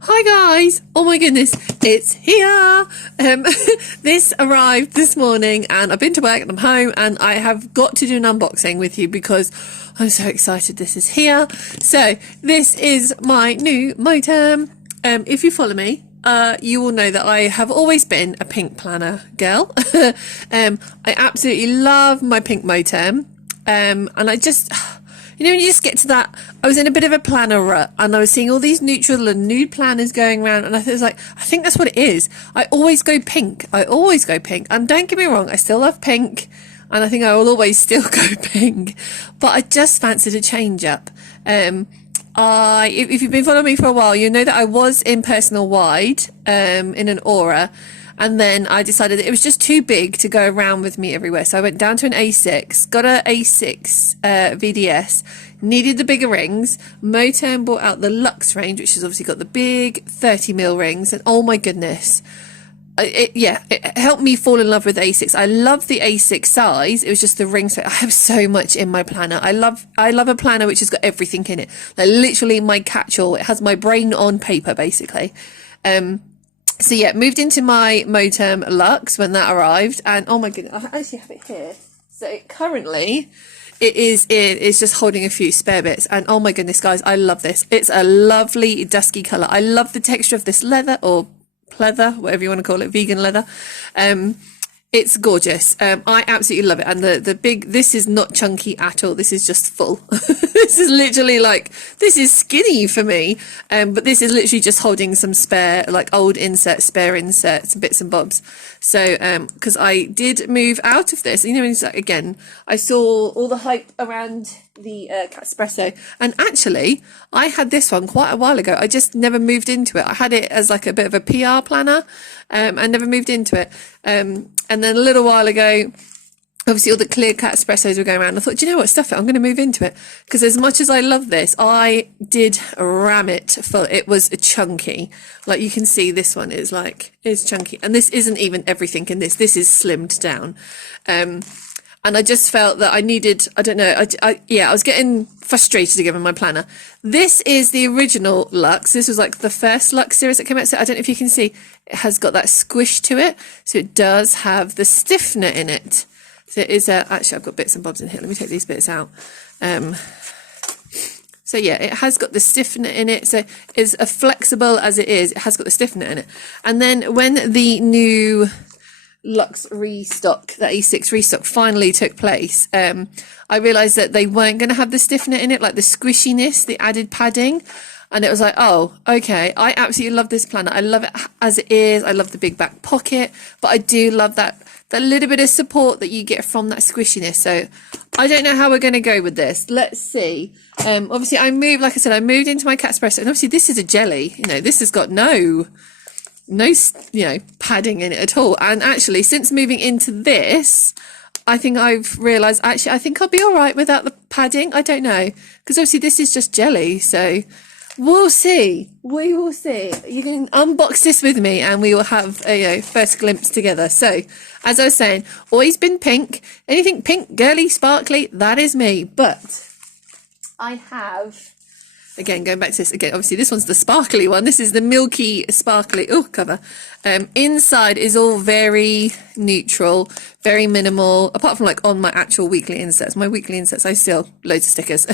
Hi guys! Oh my goodness, it's here! This arrived this morning and I've been to work and I'm home and I have got to do an unboxing with you because I'm so excited this is here. So this is my new Moterm. If you follow me, you will know that I have always been a pink planner girl. I absolutely love my pink Moterm. And I just... You know, when you just get to that, I was in a bit of a planner rut and I was seeing all these neutral and nude planners going around and I was like, I think that's what it is. I always go pink. And don't get me wrong, I still love pink and I think I will always still go pink. But I just fancied a change up. If you've been following me for a while, you know that I was in personal wide, in an aura. And then I decided that it was just too big to go around with me everywhere. So I went down to an A6, got a A6 VDS, needed the bigger rings. Moterm brought out the Luxe range, which has obviously got the big 30mm rings. And oh my goodness, it helped me fall in love with A6. I love the A6 size. It was just the ring. So I have so much in my planner. I love a planner which has got everything in it. Like literally my catch-all. It has my brain on paper, basically. So yeah, moved into my Moterm Luxe when that arrived, and oh my goodness, I actually have it here. So currently, it's just holding a few spare bits, and oh my goodness, guys, I love this. It's a lovely dusky colour. I love the texture of this leather or pleather, whatever you want to call it, vegan leather. It's gorgeous. I absolutely love it. And this is not chunky at all. This is just full. This is literally like, this is skinny for me. But this is literally just holding some spare, like old inserts, spare inserts, bits and bobs. So, because I did move out of this, you know, it's like, again, I saw all the hype around the Espresso, and actually I had this one quite a while ago. I just never moved into it. I had it as like a bit of a PR planner. I never moved into it. And then a little while ago, obviously all the clear cat espressos were going around. I thought, do you know what, stuff it, I'm going to move into it. Because as much as I love this, I did ram it full. It was chunky. Like you can see, this one is chunky. And this isn't even everything in this. This is slimmed down. And I just felt that I needed, I don't know, I was getting frustrated again with my planner. This is the original Luxe. This was like the first Luxe series that came out. So I don't know if you can see, it has got that squish to it. So it does have the stiffener in it. So it is actually, I've got bits and bobs in here. Let me take these bits out. So yeah, it has got the stiffener in it. So as flexible as it has got the stiffener in it. And then when the new Luxe restock, that E6 restock finally took place, I realized that they weren't going to have the stiffener in it, like the squishiness, the added padding. And it was like, oh, okay, I absolutely love this planner. I love it as it is. I love the big back pocket, but I do love that little bit of support that you get from that squishiness. So I don't know how we're going to go with this. Let's see. Obviously I moved into my cat espresso, and obviously this is a jelly, you know, this has got no, you know, padding in it at all. And actually, since moving into this, I think I've realised, actually, I think I'll be all right without the padding. I don't know. Because obviously this is just jelly. So we'll see. We will see. You can unbox this with me and we will have a first glimpse together. So, as I was saying, always been pink. Anything pink, girly, sparkly, that is me. But I have... Again, going back to this again, obviously this one's the sparkly one. This is the milky sparkly cover. Inside is all very neutral, very minimal, apart from like on my actual weekly inserts. My weekly inserts, I still loads of stickers.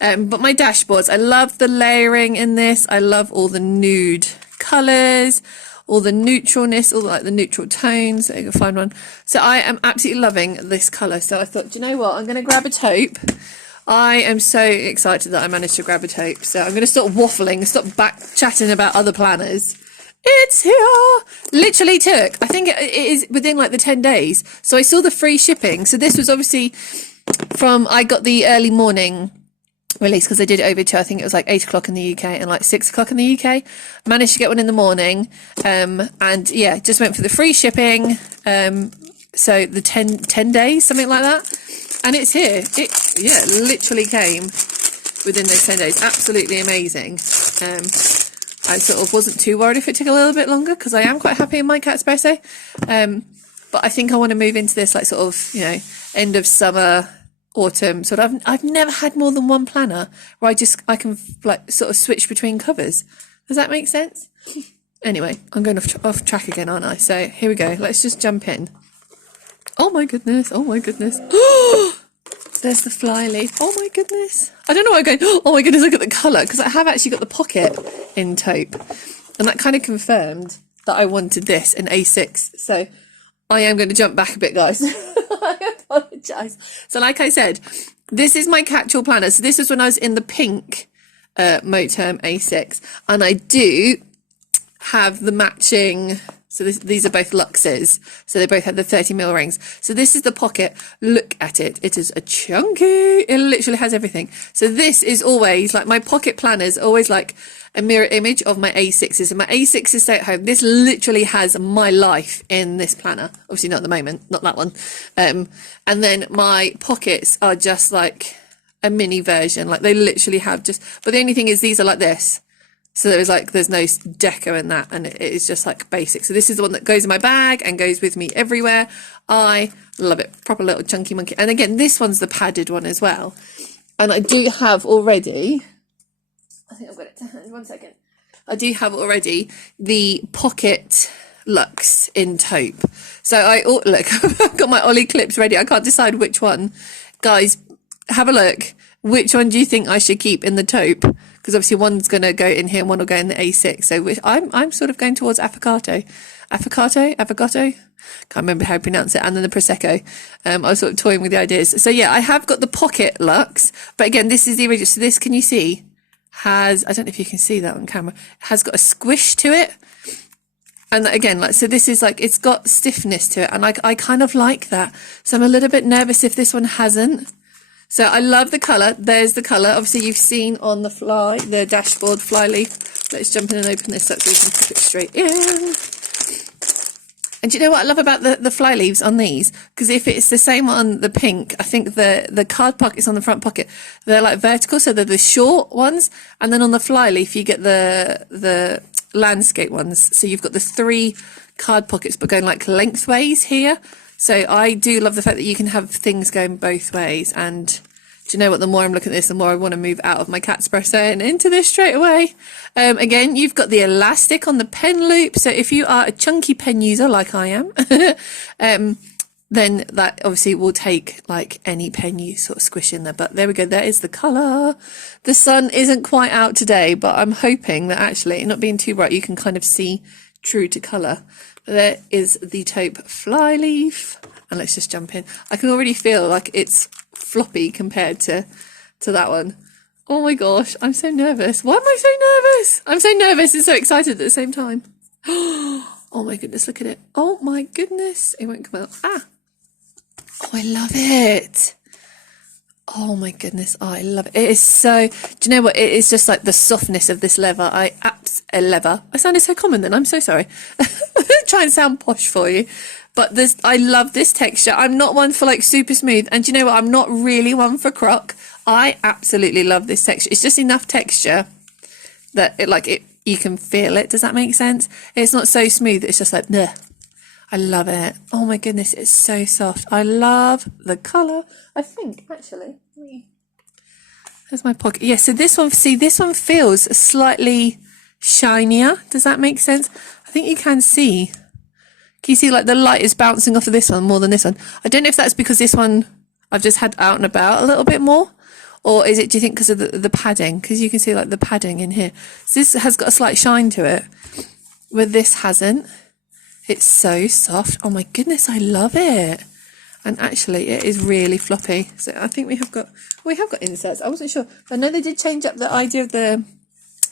But my dashboards, I love the layering in this. I love all the nude colours, all the neutralness, all the neutral tones. So you can find one. So I am absolutely loving this colour. So I thought, do you know what? I'm going to grab a taupe. I am so excited that I managed to grab a taupe. So I'm going to stop waffling, stop back chatting about other planners. It's here! Literally took, I think it is within like the 10 days. So I saw the free shipping. So this was obviously I got the early morning release because I did it over to, I think it was like 8 o'clock in the UK and like 6 o'clock in the UK. Managed to get one in the morning. And yeah, just went for the free shipping. So the 10 days, something like that. And it's here. It literally came within those 10 days. Absolutely amazing. I sort of wasn't too worried if it took a little bit longer because I am quite happy in my cat espresso. But I think I want to move into this like sort of, you know, end of summer, autumn sort of. I've never had more than one planner where I can like sort of switch between covers. Does that make sense? Anyway, I'm going off track again, aren't I? So here we go. Let's just jump in. Oh my goodness. Oh my goodness. There's the fly leaf. Oh my goodness. I don't know why I'm going, oh my goodness, look at the colour. Because I have actually got the pocket in taupe. And that kind of confirmed that I wanted this in A6. So I am going to jump back a bit, guys. I apologise. So like I said, this is my catch-all planner. So this is when I was in the pink Moterm A6. And I do have the matching, so these are both Luxes, so they both have the 30mm rings. So this is the pocket. Look at it. It is a chunky, it literally has everything. So this is always like my pocket planners, always like a mirror image of my A6s, and my A6s stay at home. This literally has my life in this planner. Obviously not at the moment, not that one. And then my pockets are just like a mini version, like they literally have just, but the only thing is these are like this. So there's no deco in that, and it is just like basic. So this is the one that goes in my bag and goes with me everywhere. I love it. Proper little chunky monkey. And again, this one's the padded one as well. And I do have already, I think I've got it to hand, 1 second. I do have already the pocket Luxe in taupe. So look, I've got my Ollie clips ready. I can't decide which one. Guys, have a look. Which one do you think I should keep in the taupe? Because obviously one's going to go in here and one will go in the A6. So I'm sort of going towards avocado. Avocado? Can't remember how to pronounce it. And then the Prosecco. I was sort of toying with the ideas. So yeah, I have got the pocket Luxe. But again, this is the original. So this, can you see? Has, I don't know if you can see that on camera. Has got a squish to it. And again, like, so this is like, it's got stiffness to it. And I kind of like that. So I'm a little bit nervous if this one hasn't. So I love the colour. There's the colour. Obviously, you've seen on the dashboard fly leaf. Let's jump in and open this up so we can put it straight in. And do you know what I love about the fly leaves on these? Because if it's the same on the pink, I think the card pockets on the front pocket, they're like vertical, so they're the short ones. And then on the fly leaf, you get the landscape ones. So you've got the 3 card pockets, but going like lengthways here. So I do love the fact that you can have things going both ways. And do you know what? The more I'm looking at this, the more I want to move out of my cat espresso and into this straight away. Again, you've got the elastic on the pen loop. So if you are a chunky pen user like I am, then that obviously will take like any pen you sort of squish in there. But there we go. There is the colour. The sun isn't quite out today, but I'm hoping that actually, not being too bright, you can kind of see true to colour. There is the taupe fly leaf, and let's just jump in. I can already feel like it's floppy compared to that one. Oh my gosh, I'm so nervous. Why am I so nervous? I'm so nervous and so excited at the same time. Oh my goodness, look at it. Oh my goodness, it won't come out. Ah, oh, I love it. Oh my goodness, I love it. It is so, do you know what? It is just like the softness of this leather. Leather. I sounded so common then. I'm so sorry. Try and sound posh for you. But I love this texture. I'm not one for like super smooth. And do you know what? I'm not really one for croc. I absolutely love this texture. It's just enough texture that you can feel it. Does that make sense? It's not so smooth. It's just like, bleh. I love it. Oh my goodness, it's so soft. I love the colour. I think, actually, there's my pocket. Yeah, so this one feels slightly shinier. Does that make sense? I think you can see. Can you see like the light is bouncing off of this one more than this one? I don't know if that's because this one I've just had out and about a little bit more. Or is it, do you think, because of the padding? Because you can see like the padding in here. So this has got a slight shine to it, where this hasn't. It's so soft. Oh my goodness, I love it. And actually, it is really floppy. So I think we have got inserts. I wasn't sure. I know they did change up the idea of the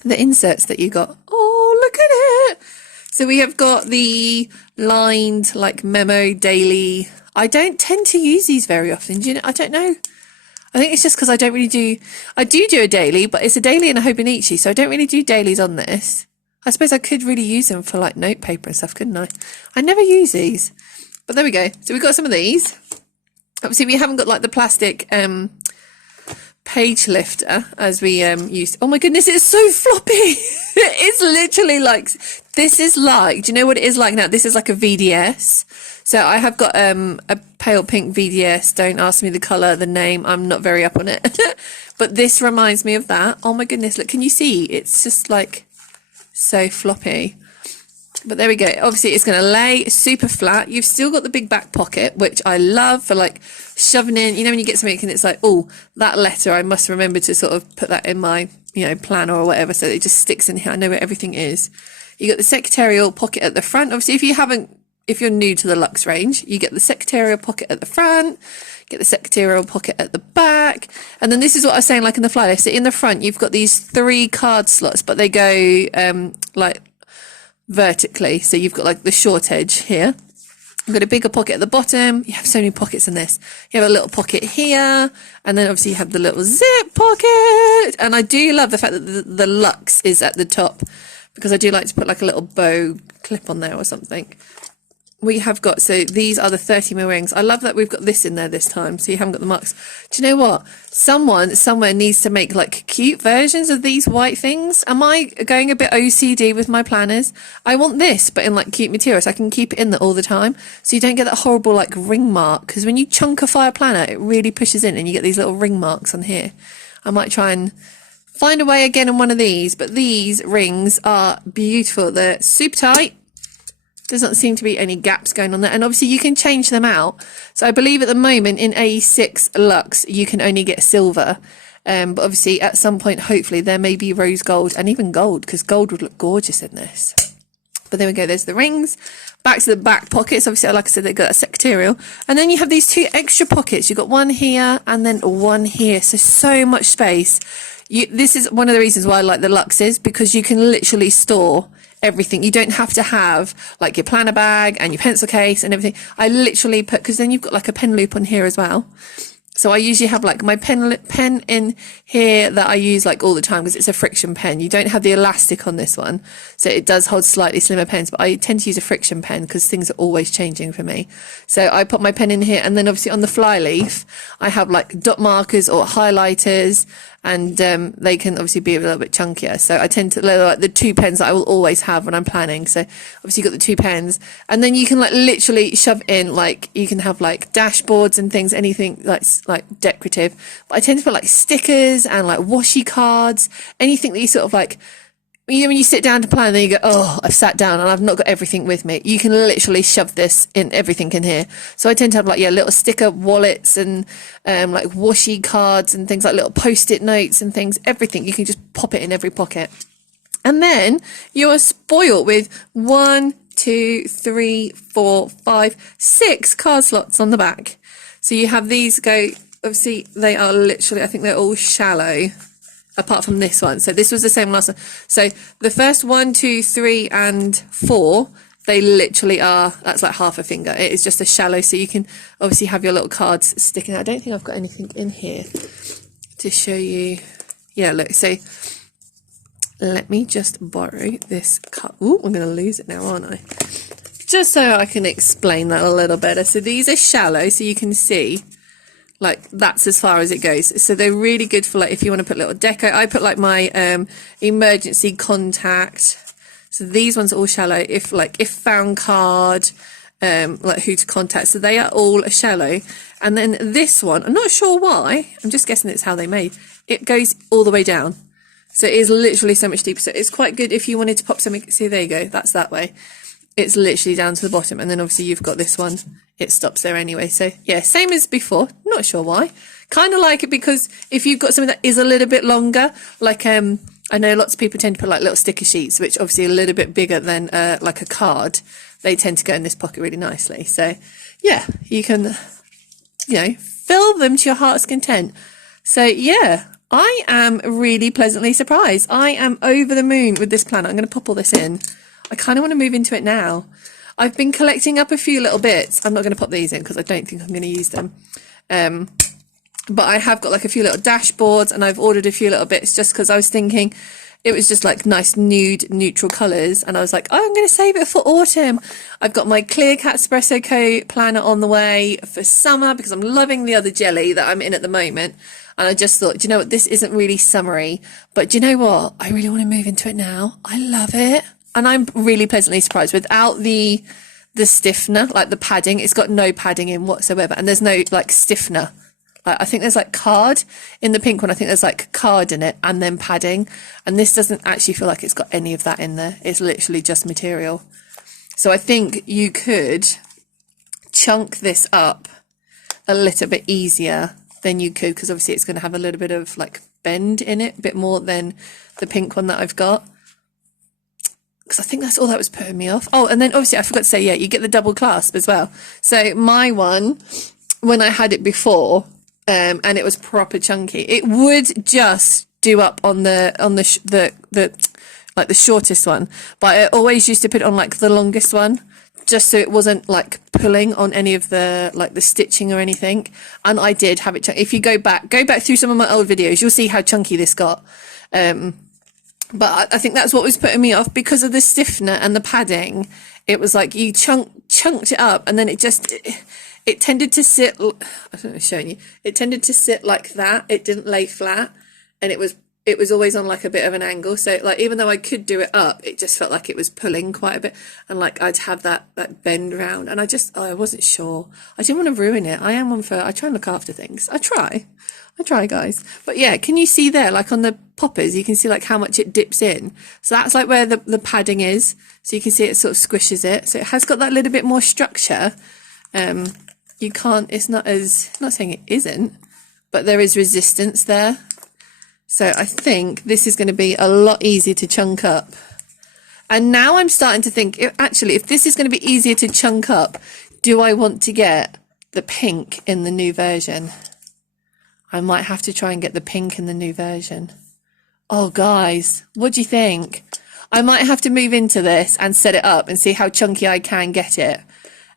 inserts that you got. Oh, look at it. So we have got the lined like memo daily. I don't tend to use these very often. Do you know? I don't know. I think it's just because I don't really do. I do a daily, but it's a daily and a Hobonichi, so I don't really do dailies on this. I suppose I could really use them for like note paper and stuff, couldn't I? I never use these, but there we go. So we've got some of these. Obviously, we haven't got like the plastic page lifter as we used. Oh my goodness, it's so floppy. It's literally like, this is like, do you know what it is like now? This is like a VDS. So I have got a pale pink VDS. Don't ask me the colour, the name. I'm not very up on it. But this reminds me of that. Oh my goodness, look, can you see? It's just like so floppy. But there we go. Obviously, it's going to lay super flat. You've still got the big back pocket, which I love for like shoving in. You know, when you get something and it's like, oh, that letter, I must remember to sort of put that in my, you know, planner or whatever. So it just sticks in here. I know where everything is. You got the secretarial pocket at the front. Obviously, if you're new to the Luxe range, you get the secretarial pocket at the front, get the secretarial pocket at the back. And then this is what I was saying, like in the fly list. So in the front, you've got these 3 card slots, but they go like vertically. So you've got like the short edge here. You've got a bigger pocket at the bottom. You have so many pockets in this. You have a little pocket here. And then obviously you have the little zip pocket. And I do love the fact that the Luxe is at the top, because I do like to put like a little bow clip on there or something. We have got, so these are the 30mm rings. I love that we've got this in there this time, so you haven't got the marks. Do you know what? Someone somewhere needs to make like cute versions of these white things. Am I going a bit OCD with my planners? I want this, but in like cute material, so I can keep it in there all the time, so you don't get that horrible like ring mark, because when you chunkify a planner, it really pushes in and you get these little ring marks on here. I might try and find a way again on one of these, but these rings are beautiful. They're super tight. Doesn't seem to be any gaps going on there, and obviously you can change them out. So I believe at the moment in A6 Luxe you can only get silver, but obviously at some point hopefully there may be rose gold and even gold, because gold would look gorgeous in this. But there we go, there's the rings. Back to the back pockets, obviously like I said, they've got a secretarial, and then you have these 2 extra pockets. You've got one here and then one here, so much space. This is one of the reasons why I like the Luxes, because you can literally store everything. You don't have to have like your planner bag and your pencil case and everything. I literally put, because then you've got like a pen loop on here as well. So I usually have like my pen in here that I use like all the time, because it's a friction pen. You don't have the elastic on this one, so it does hold slightly slimmer pens, but I tend to use a friction pen because things are always changing for me. So I put my pen in here, and then obviously on the fly leaf I have like dot markers or highlighters, and they can obviously be a little bit chunkier. So I tend to like the 2 pens that I will always have when I'm planning. So obviously you've got the 2 pens, and then you can like literally shove in, like you can have like dashboards and things, anything like decorative. But I tend to put like stickers and like washi cards, anything that you sort of like, you know, when you sit down to plan, then you go, oh, I've sat down and I've not got everything with me. You can literally shove this in, everything in here. So I tend to have like, yeah, little sticker wallets and like washi cards and things, like little post-it notes and things, everything. You can just pop it in every pocket. And then you are spoiled with 1, 2, 3, 4, 5, 6 card slots on the back. So you have these go, obviously they are literally, I think they're all shallow, apart from this one. So this was the same last one. So the first 1, 2, 3 and 4, they literally are, that's like half a finger. It is just a shallow, so you can obviously have your little cards sticking out. I don't think I've got anything in here to show you. Yeah, look, so let me just borrow this card. Ooh, I'm going to lose it now, aren't I? Just so I can explain that a little better. So these are shallow, so you can see like that's as far as it goes. So they're really good for like if you want to put little deco. I put like my emergency contact. So these ones are all shallow. If found card, like who to contact. So they are all shallow. And then this one, I'm not sure why. I'm just guessing it's how they made. It goes all the way down. So it is literally so much deeper. So it's quite good if you wanted to pop something. See, there you go. That's that way. It's literally down to the bottom, and then obviously you've got this one, it stops there anyway. So yeah, same as before, not sure why. Kind of like it because if you've got something that is a little bit longer, like I know lots of people tend to put like little sticker sheets, which obviously are a little bit bigger than like a card. They tend to go in this pocket really nicely. So yeah, you can, you know, fill them to your heart's content. So yeah, I am really pleasantly surprised. I am over the moon with this planner. I'm going to pop all this in. I kind of want to move into it now. I've been collecting up a few little bits. I'm not going to pop these in because I don't think I'm going to use them. But I have got like a few little dashboards, and I've ordered a few little bits just because I was thinking it was just like nice nude neutral colours, and I was like, oh, I'm going to save it for autumn. I've got my Clear Cat Espresso Co planner on the way for summer because I'm loving the other jelly that I'm in at the moment. And I just thought, do you know what, this isn't really summery, but do you know what, I really want to move into it now. I love it. And I'm really pleasantly surprised. Without the stiffener, like the padding, it's got no padding in whatsoever, and there's no like stiffener I think there's like card in the pink one. I think there's like card in it and then padding. And this doesn't actually feel like it's got any of that in there. It's literally just material. So I think you could chunk this up a little bit easier than you could, because obviously it's going to have a little bit of like bend in it, a bit more than the pink one that I've got. Because I think that's all that was putting me off. Oh, and then obviously I forgot to say, yeah, you get the double clasp as well. So my one, when I had it before, and it was proper chunky, it would just do up on the like the shortest one, but I always used to put it on like the longest one, just so it wasn't like pulling on any of the like the stitching or anything. And I did have it chunky. If you go back through some of my old videos, you'll see how chunky this got. But I think that's what was putting me off, because of the stiffener and the padding. It was like you chunked it up, and then it tended to sit, I don't know, showing you, it tended to sit like that. It didn't lay flat, and it was always on like a bit of an angle. So like, even though I could do it up, it just felt like it was pulling quite a bit, and like I'd have that bend round, and I wasn't sure. I didn't want to ruin it. I try and look after things. I try guys. But yeah, can you see there, like on the poppers, you can see like how much it dips in. So that's like where the padding is. So you can see it sort of squishes it. So it has got that little bit more structure. You can't, it's not saying it isn't, but there is resistance there. So I think this is going to be a lot easier to chunk up. And now I'm starting to think, if this is going to be easier to chunk up, do I want to get the pink in the new version? I might have to try and get the pink in the new version. Oh, guys, what do you think? I might have to move into this and set it up and see how chunky I can get it,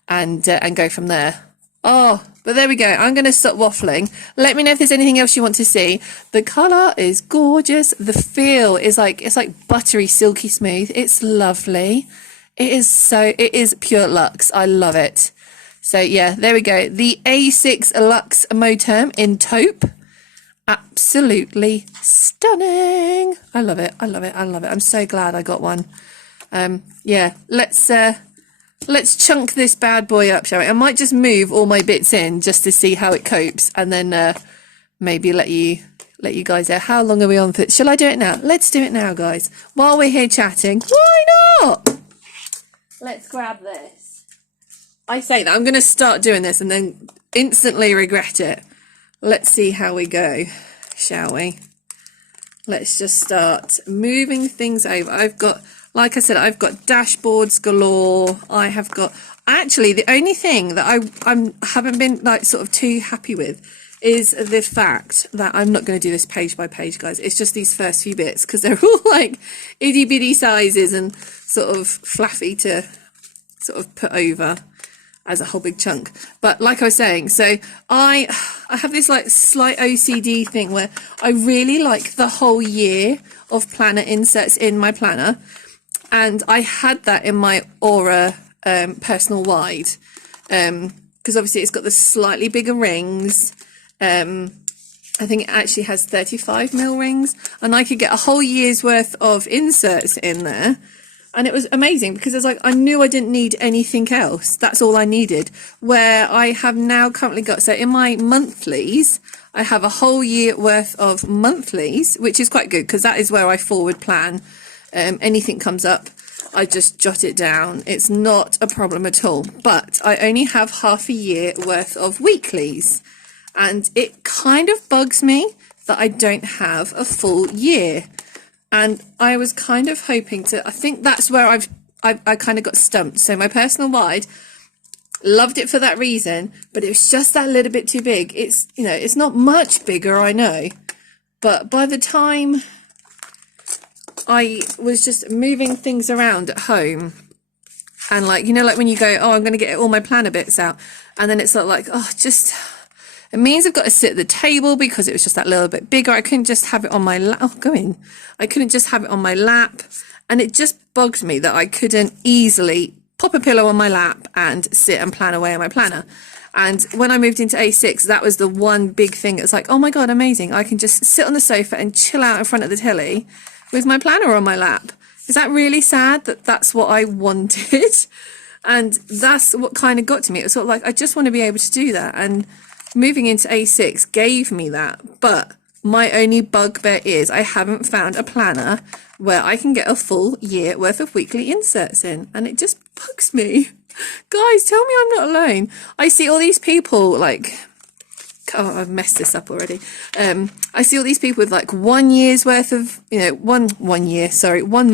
and go from there. Oh, but there we go. I'm going to stop waffling. Let me know if there's anything else you want to see. The colour is gorgeous. The feel is like, it's like buttery, silky smooth. It's lovely. It is pure Luxe. I love it. So yeah, there we go. The A6 Luxe Moterm in taupe. Absolutely stunning. I love it. I'm so glad I got one. Yeah, let's chunk this bad boy up, shall we? I might just move all my bits in just to see how it copes, and then maybe let you guys know. How long are we on for? Shall I do it now? Let's do it now, guys. While we're here chatting. Why not? Let's grab this. I say that I'm going to start doing this and then instantly regret it. Let's see how we go, shall we? Let's just start moving things over. I've got, like I said, I've got dashboards galore. I have got, actually, the only thing that I haven't been like sort of too happy with is the fact that I'm not going to do this page by page, guys. It's just these first few bits, because they're all like itty bitty sizes and sort of fluffy to sort of put over as a whole big chunk. But like I was saying, so I have this like slight OCD thing where I really like the whole year of planner inserts in my planner, and I had that in my Aura personal wide, because obviously it's got the slightly bigger rings. I think it actually has 35mm rings, and I could get a whole year's worth of inserts in there. And it was amazing, because it's like, I knew I didn't need anything else. That's all I needed. Where I have now currently got, so in my monthlies, I have a whole year worth of monthlies, which is quite good, because that is where I forward plan. Anything comes up, I just jot it down. It's not a problem at all. But I only have half a year worth of weeklies. And it kind of bugs me that I don't have a full year. And I was kind of hoping to, I think that's where I kind of got stumped. So my personal wide, loved it for that reason, but it was just that little bit too big. It's, you know, it's not much bigger, I know. But by the time I was just moving things around at home, and like, you know, like when you go, oh, I'm going to get all my planner bits out, and then it's sort of like, oh, just, it means I've got to sit at the table because it was just that little bit bigger. I couldn't just have it on my lap. Oh, go in. I couldn't just have it on my lap. And it just bugged me that I couldn't easily pop a pillow on my lap and sit and plan away on my planner. And when I moved into A6, that was the one big thing. It's like, oh my God, amazing. I can just sit on the sofa and chill out in front of the telly with my planner on my lap. Is that really sad that that's what I wanted? And that's what kind of got to me. It was sort of like, I just want to be able to do that. And moving into A6 gave me that, but my only bugbear is I haven't found a planner where I can get a full year worth of weekly inserts in, and it just bugs me. Guys, tell me I'm not alone. I see all these people like, oh, I've messed this up already. I see all these people with like 1 year's worth of, you know, one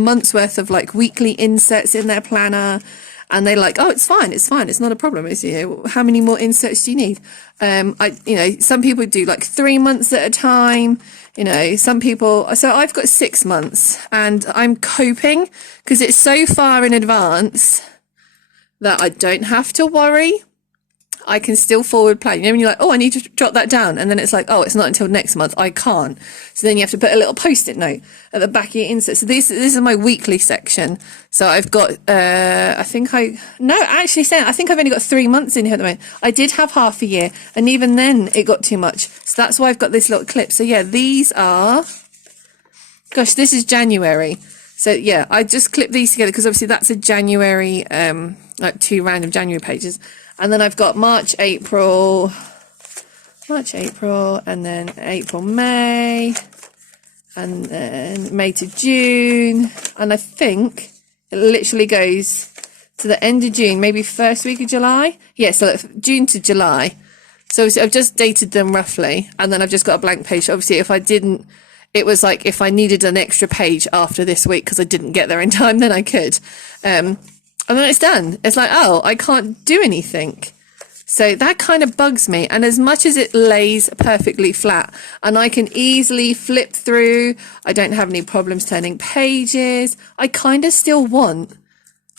month's worth of like weekly inserts in their planner. And they're like, oh, it's fine, it's not a problem. It's, you know, how many more inserts do you need? Some people do like 3 months at a time, you know, some people, so I've got 6 months and I'm coping because it's so far in advance that I don't have to worry. I can still forward plan. You know, when you're like, oh, I need to jot that down. And then it's like, oh, it's not until next month. I can't. So then you have to put a little post-it note at the back of your insert. So this is my weekly section. So I've got, I think I've only got 3 months in here at the moment. I did have half a year. And even then it got too much. So that's why I've got this little clip. So yeah, these are, gosh, this is January. So yeah, I just clipped these together because obviously that's a January, like 2 random January pages. And then I've got March, April, and then April, May, and then May to June. And I think it literally goes to the end of June, maybe first week of July. Yeah, so June to July. So obviously I've just dated them roughly. And then I've just got a blank page. Obviously, if I didn't, it was like if I needed an extra page after this week because I didn't get there in time, then I could. And then it's done. It's like, oh, I can't do anything. So that kind of bugs me. And as much as it lays perfectly flat and I can easily flip through, I don't have any problems turning pages, I kind of still want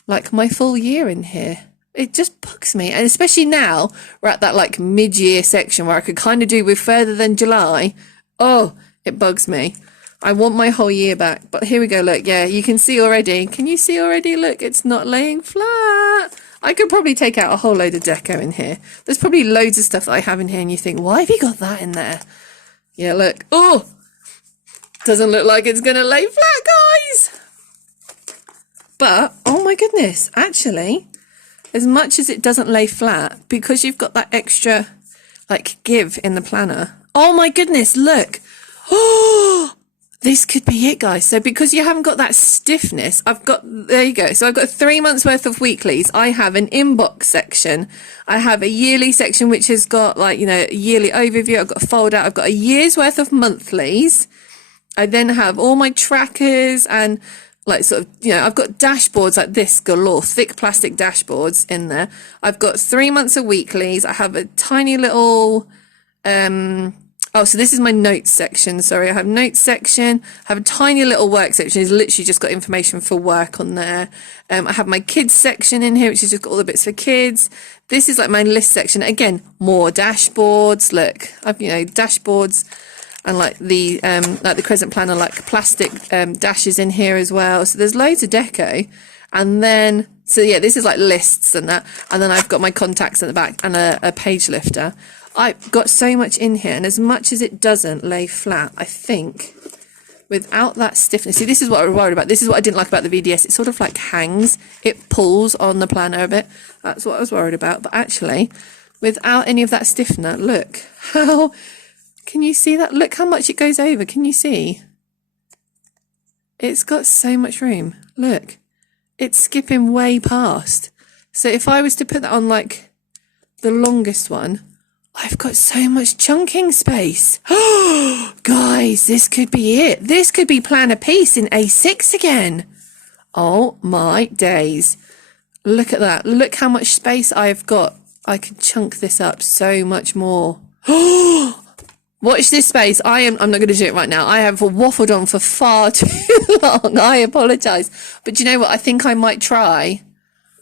like my full year in here. It just bugs me. And especially now we're at that like mid-year section where I could kind of do with further than July. Oh, it bugs me. I want my whole year back. But here we go. Look, yeah, you can see already. Can you see already? Look, it's not laying flat. I could probably take out a whole load of deco in here. There's probably loads of stuff that I have in here and you think, why have you got that in there? Yeah, look. Oh, doesn't look like it's going to lay flat, guys. But, oh my goodness, actually, as much as it doesn't lay flat, because you've got that extra, like, give in the planner. Oh my goodness, look. Oh, this could be it, guys. So because you haven't got that stiffness, there you go. So I've got 3 months worth of weeklies. I have an inbox section. I have a yearly section, which has got like, you know, a yearly overview. I've got a fold out. I've got a year's worth of monthlies. I then have all my trackers and like sort of, you know, I've got dashboards like this galore, thick plastic dashboards in there. I've got 3 months of weeklies. I have a tiny little, oh, so this is my notes section. Sorry, I have notes section. I have a tiny little work section. It's literally just got information for work on there. I have my kids section in here, which is just got all the bits for kids. This is like my list section. Again, more dashboards. Look, I've, you know, dashboards and like the Crescent Planner, like plastic dashes in here as well. So there's loads of deco. And then, so yeah, this is like lists and that. And then I've got my contacts at the back and a page lifter. I've got so much in here, and as much as it doesn't lay flat, I think without that stiffness, see, this is what I was worried about. This is what I didn't like about the VDS. It sort of like hangs, it pulls on the planner a bit. That's what I was worried about. But actually, without any of that stiffener, look how, can you see that? Look how much it goes over. Can you see? It's got so much room. Look, it's skipping way past. So if I was to put that on like the longest one, I've got so much chunking space. Oh, guys, this could be it. This could be planner piece in A6 again. Oh my days. Look at that. Look how much space I've got. I can chunk this up so much more. Oh, watch this space. I'm not going to do it right now. I have waffled on for far too long. I apologise. But do you know what? I think I might try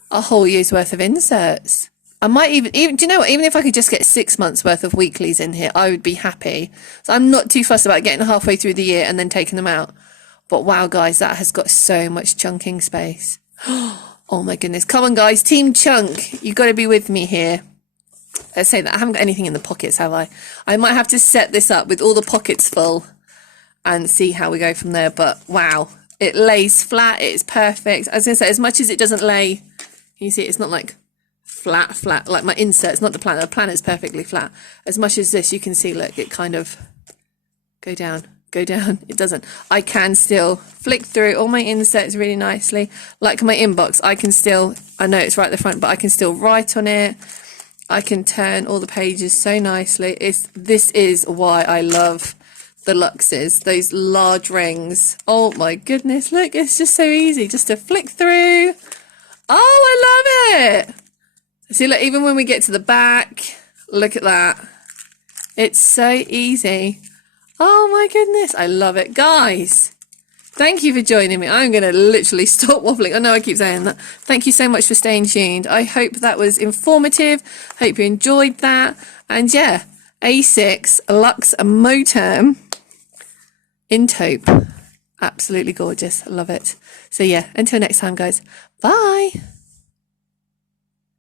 a whole year's worth of inserts. I might even, do you know what? Even if I could just get 6 months worth of weeklies in here, I would be happy. So I'm not too fussed about getting halfway through the year and then taking them out. But wow, guys, that has got so much chunking space. Oh my goodness. Come on, guys. Team Chunk. You've got to be with me here. Let's say that I haven't got anything in the pockets, have I? I might have to set this up with all the pockets full and see how we go from there. But wow, it lays flat. It's perfect. As I say, as much as it doesn't lay, you see, it's not like flat, like my inserts, not the planner. The planner is perfectly flat. As much as this, you can see, look, it kind of go down. It doesn't. I can still flick through all my inserts really nicely. Like my inbox, I know it's right at the front, but I can still write on it. I can turn all the pages so nicely. This is why I love the Luxes, those large rings. Oh my goodness, look, it's just so easy just to flick through. Oh, I love it. See, look, even when we get to the back, look at that. It's so easy. Oh my goodness, I love it. Guys, thank you for joining me. I'm going to literally stop waffling. I know I keep saying that. Thank you so much for staying tuned. I hope that was informative. Hope you enjoyed that. And yeah, A6 Luxe Moterm in taupe. Absolutely gorgeous. Love it. So yeah, until next time, guys. Bye.